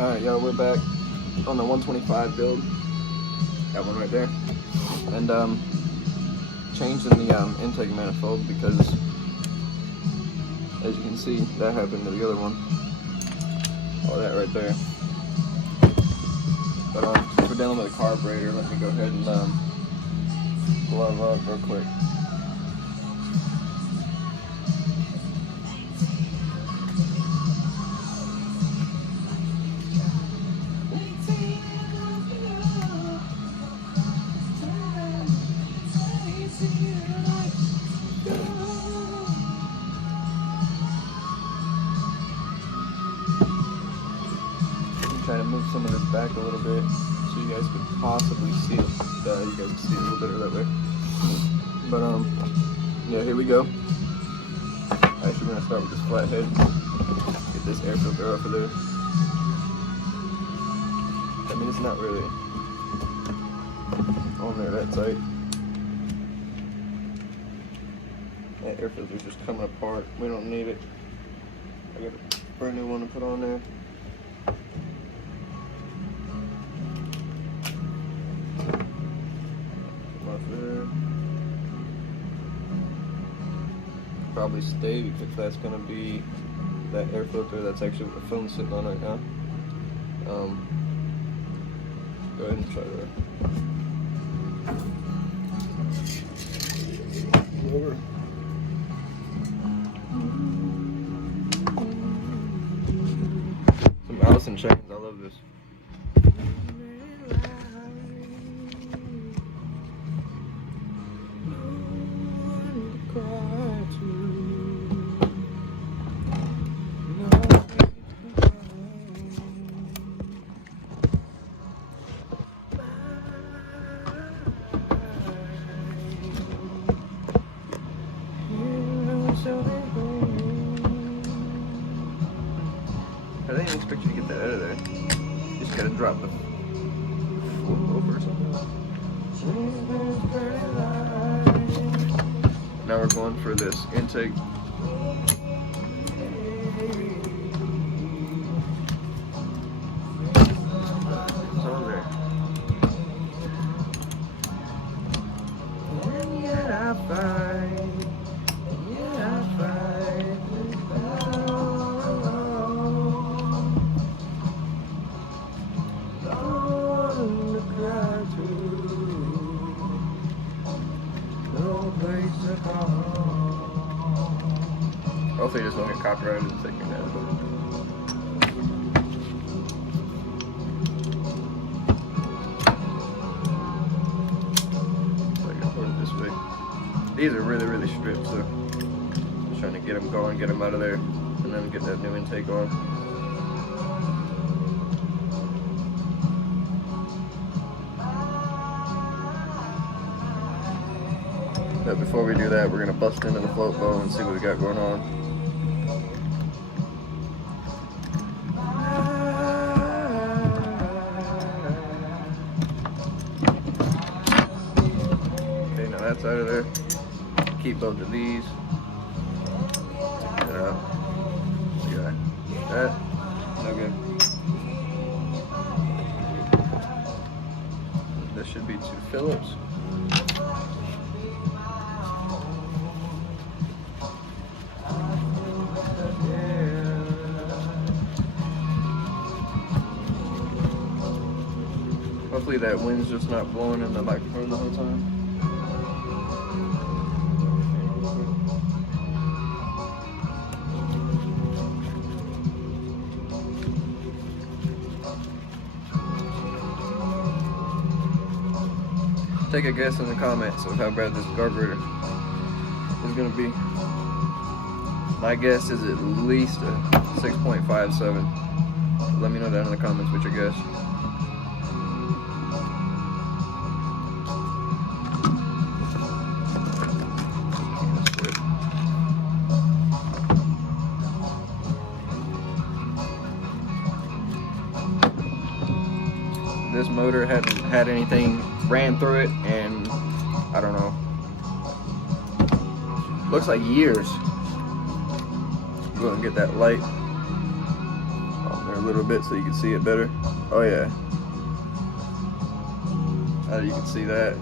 Alright, y'all, we're back on the 125 build. Got one right there. And changing the intake manifold because, as you can see, that happened to the other one. Oh, that right there. But since we're dealing with a carburetor, let me go ahead and glove up real quick. Try to move some of this back a little bit so you guys could possibly see it. You guys can see it a little better that way. But yeah, here we go. Actually, we're gonna start with this flat head. Get this air filter off of there. I mean, it's not really on there that tight. That air filter's just coming apart. We don't need it. I got a brand new one to put on there. Probably stay because that's going to be that air filter that's actually what the phone's sitting on right now. Go ahead and try that. Over. Some Allison chains, I love this. I didn't expect you to get that out of there. You just gotta drop the floor over or something. Now we're going for this intake. It's on there. And yet I find, hopefully this won't get copyrighted in a second. So I can put it this way. These are really, really stripped, so just trying to get them going, get them out of there, and then get that new intake on. But before we do that, we're going to bust into the float bow and see what we got going on. Okay, now that's out of there. Keep both of these. Check that out. Look at that. Okay. This should be 2 Phillips. Hopefully that wind's just not blowing in the microphone the whole time. Take a guess in the comments of how bad this carburetor is going to be. My guess is at least a 6.57. Let me know down in the comments what your guess. This motor hadn't had anything ran through it, and I don't know, looks like years. Go and get that light. Oh, there a little bit so you can see it better. Oh yeah. You can see that.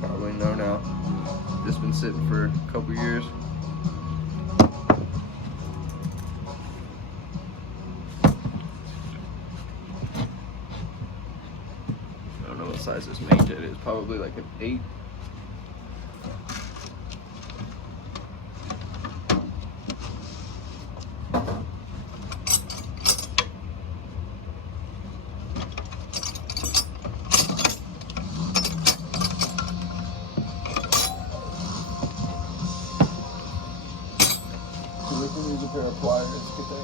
Probably know now. Just been sitting for a couple years. I don't know what size this main jet is. Probably like an 8. We can use a pair of pliers to get that out.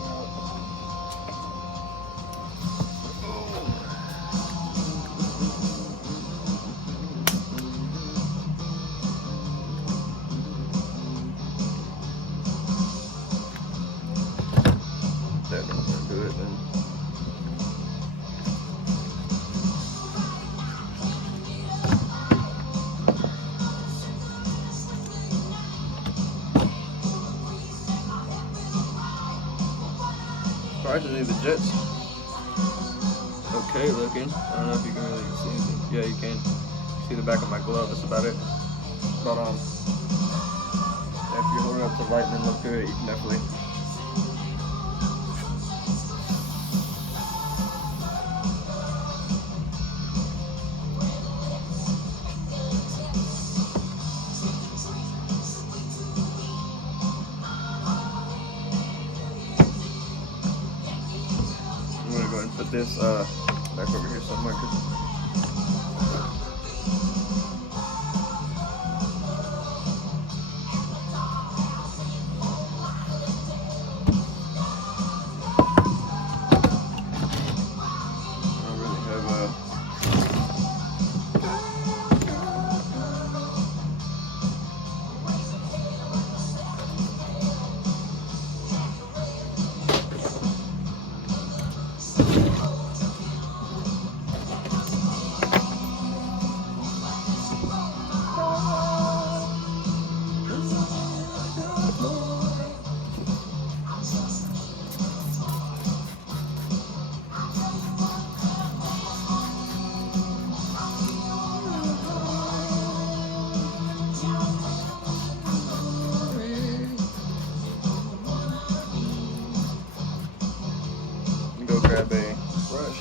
That one's gonna do it then. Surprisingly, the jet's okay looking. I don't know if you can really see anything. Yeah, you can see the back of my glove. That's about it. But if you hold it up to light and then look through it, you can definitely. I'm gonna go ahead and put this back over here somewhere. Go grab a brush.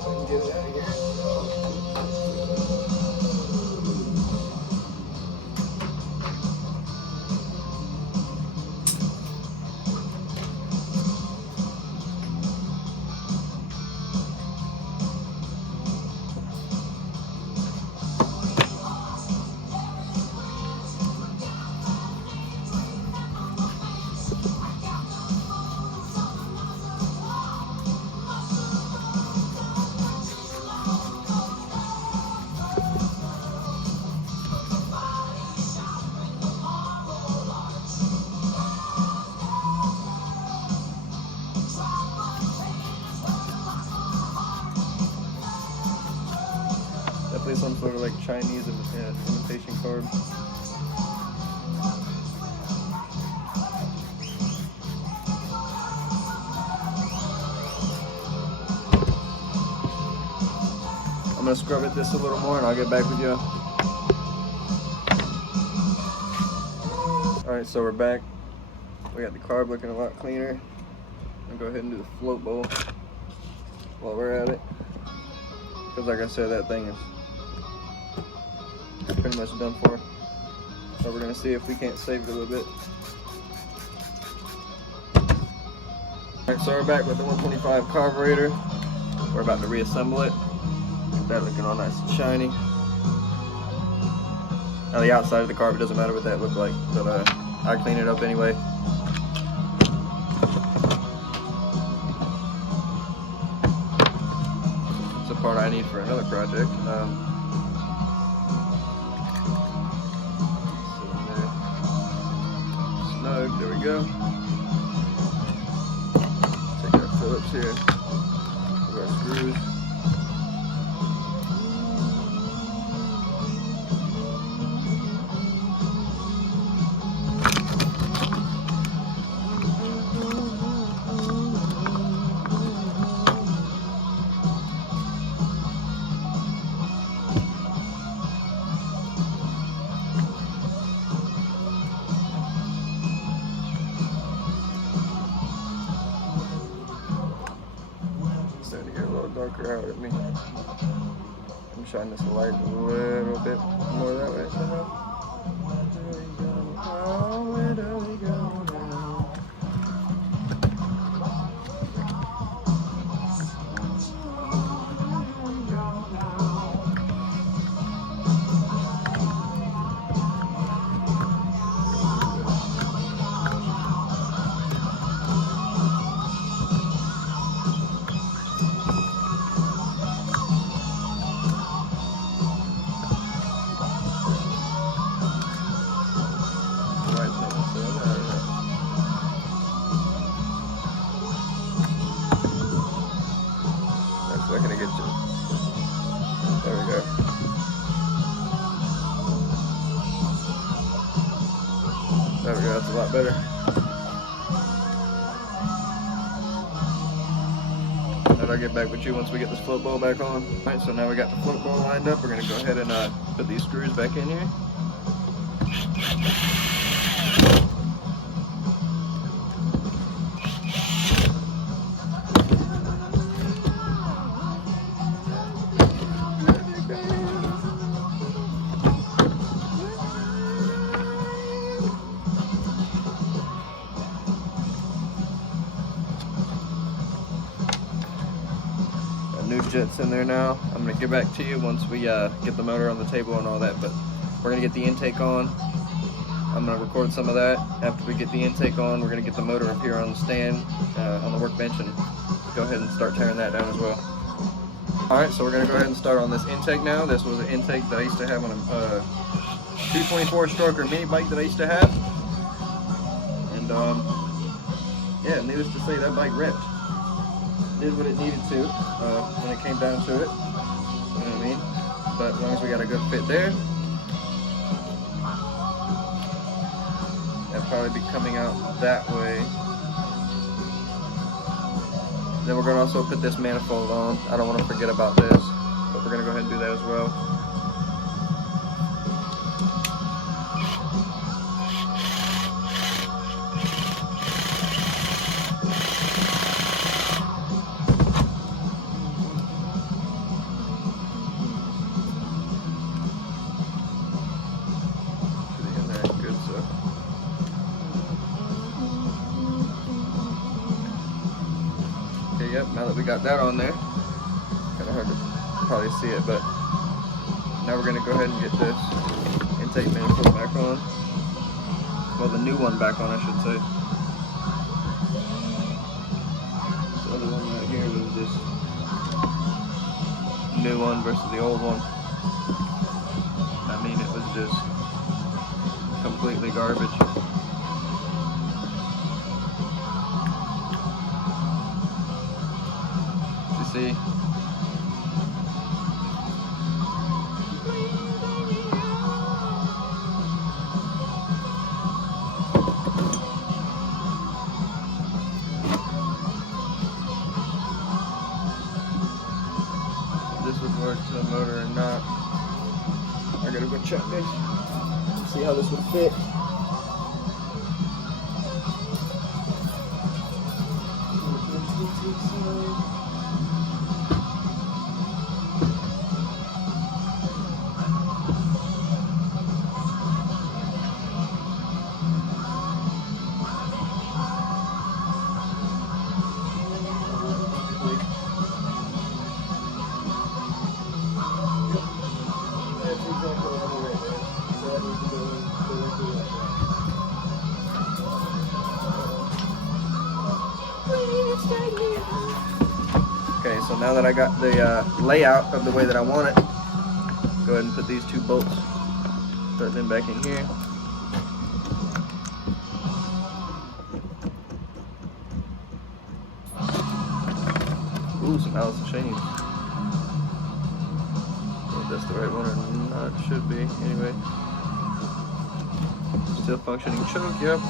So I can get it out of here. Definitely some sort of like Chinese imitation carb. I'm gonna scrub it this a little more and I'll get back with you. Alright, so we're back. We got the carb looking a lot cleaner. I'll go ahead and do the float bowl while we're at it. Because like I said, that thing is pretty much done for. So we're gonna see if we can't save it a little bit. Alright, so we're back with the 125 carburetor. We're about to reassemble it. Get that looking all nice and shiny. Now the outside of the carb, it doesn't matter what that looked like, but I clean it up anyway. It's the part I need for another project. Snug, there we go. Take our Phillips here. Put our screws. shine this light a little bit more that way somehow. Where do we go now? That's not gonna get you. There we go. There we go, that's a lot better. I'll get back with you once we get this float ball back on. Alright, so now we got the float ball lined up. We're gonna go ahead and put these screws back in here. New jets in there now. I'm gonna get back to you once we get the motor on the table and all that, but we're gonna get the intake on. I'm gonna record some of that. After we get the intake on, we're gonna get the motor up here on the stand, on the workbench, and go ahead and start tearing that down as well. Alright, so we're gonna go ahead and start on this intake now. This was an intake that I used to have on a 224 stroker mini bike that I used to have. And yeah, needless to say, that bike ripped. Did what it needed to when it came down to it, you know what I mean? But as long as we got a good fit there, that'll probably be coming out that way. Then we're going to also put this manifold on. I don't want to forget about this, but we're going to go ahead and do that as well. Yep, now that we got that on there, kind of hard to probably see it, but now we're going to go ahead and get this intake manifold back on. Well, the new one back on, I should say. The other one right here was just new one versus the old one. I mean, it was just completely garbage. See, this would work to the motor or not. I gotta go check this, see how this would fit. Okay, so now that I got the layout of the way that I want it, go ahead and put these two bolts, put them back in here. Ooh, some Allison chains. If that's the right one or not, it should be. Anyway, still functioning choke, yep.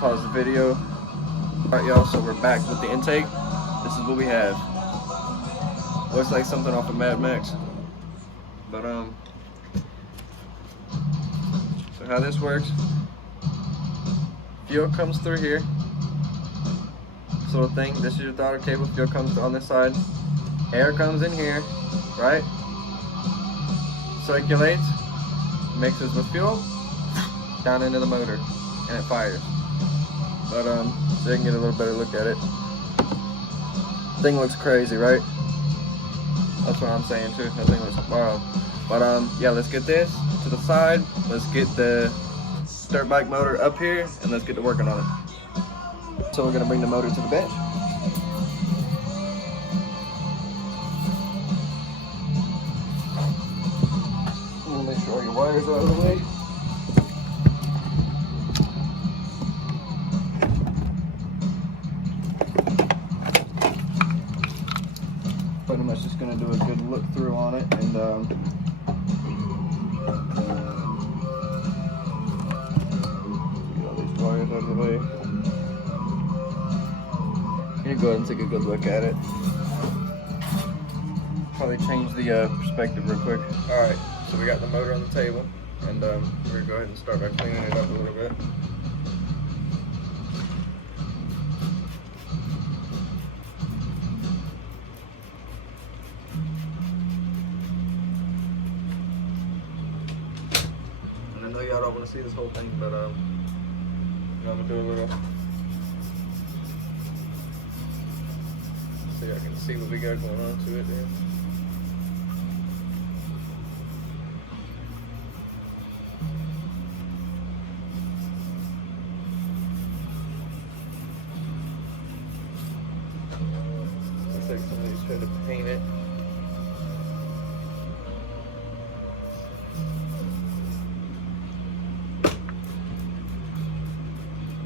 pause the video. Alright y'all, so we're back with the intake. This is what we have. Looks like something off of Mad Max. But so how this works, fuel comes through here. This little thing, this is your throttle cable, fuel comes on this side. Air comes in here, right? Circulates, mixes with fuel, down into the motor, and it fires. But so you can get a little better look at it. Thing looks crazy, right? That's what I'm saying too. That thing looks wild. But yeah, let's get this to the side. Let's get the dirt bike motor up here, and let's get to working on it. So we're gonna bring the motor to the bench. Make sure all your wires are out of the way. Pretty much just gonna do a good look through on it and get all these wires out of the way. You go ahead and take a good look at it. Probably change the perspective real quick. All right. So we got the motor on the table, and we're gonna go ahead and start by cleaning it up a little bit. And I know y'all don't want to see this whole thing, but I'm gonna do a little so y'all can see what we got going on to it there. Somebody's trying to paint it.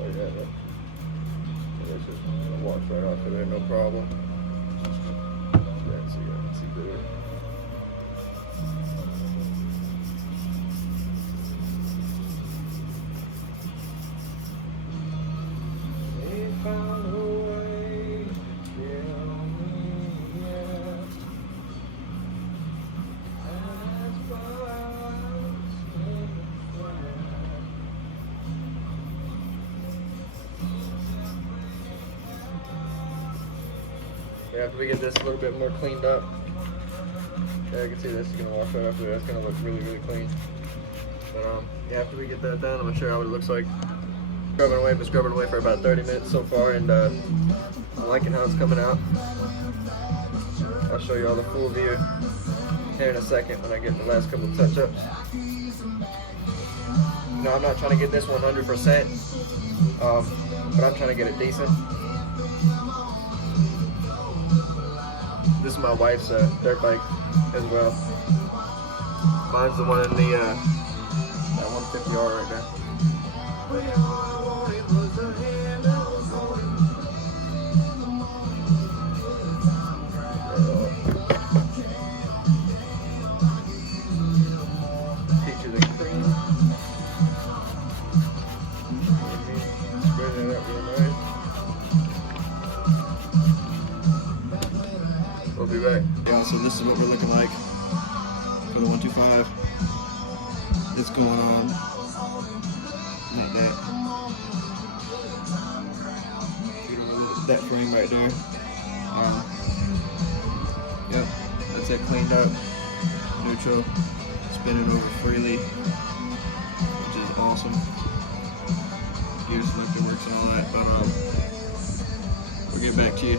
Oh yeah, look. This just walks right off of there, no problem. Yeah, so you can see better. After we get this a little bit more cleaned up, yeah, you can see this is gonna wash right after. That's gonna look really, really clean. But yeah, after we get that done, I'm gonna show you how it looks like. Scrubbing away, been scrubbing away for about 30 minutes so far, and I'm liking how it's coming out. I'll show you all the full view here in a second when I get the last couple of touch-ups. No, I'm not trying to get this 100%, but I'm trying to get it decent. This is my wife's dirt bike as well. Mine's the one in the that 150R right there. Picture the cream. Spread that out real nice. We'll be back. Yeah, so this is what we're looking like for the 125. It's going on like that. That frame right there. Yep, that's it cleaned up. Neutral, spinning over freely, which is awesome. Gear selector works and all that, but we'll get back to you.